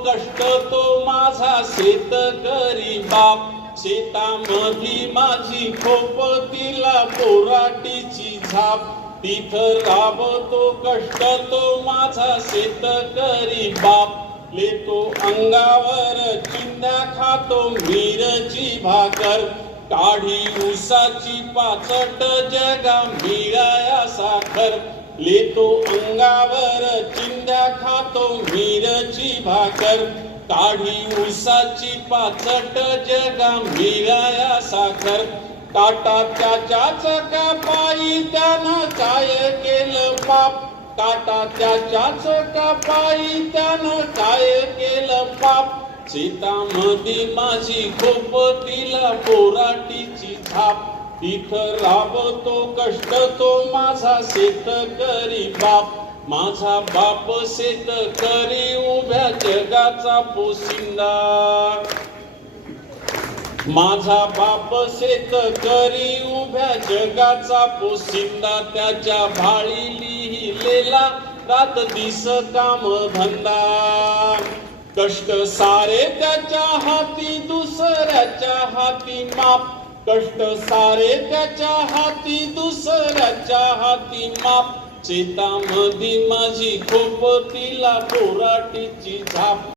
कष्ट तो माझा शेतकरी बाप, शेतामधी माझी खोप तिला बोराटीची झाप, तिथं राबतो कष्ट तो माझा शेतकरी बाप, लेतो अंगावर चिंध्या खातो मिरची भाकर, काढी उसाची पाचट जगा मिळाया साखर, लेतो अंगावर चिंध्या खातो मिरची भाकर, काढी उसाची पाचट जगा मिळाया साखर, काटा त्याच्याच कापाई त्यानं काय केलं पाप, काटा त्याच्याच कापाई त्यानं काय केलं पाप, शेतामध्ये माझी खोप तिला बोराटीची झाप, तिथं राबतो कष्ट तो माझा शेतकरी बाप, माझा बाप शेतकरी उभ्या जगाचा पोशिंदा, माझा बाप शेतकरी उभ्या जगाचा पोशिंदा, त्याच्या भाळी लिहिलेला रात दिस काम धंदा, कष्ट सारे त्याच्या हाती दुसऱ्याच्या हाती माप, कष्ट सारे त्याच्या हाती दुसऱ्याच्या हाती माप, शेतामध्ये माझी खोप तिला बोराटीची झाप.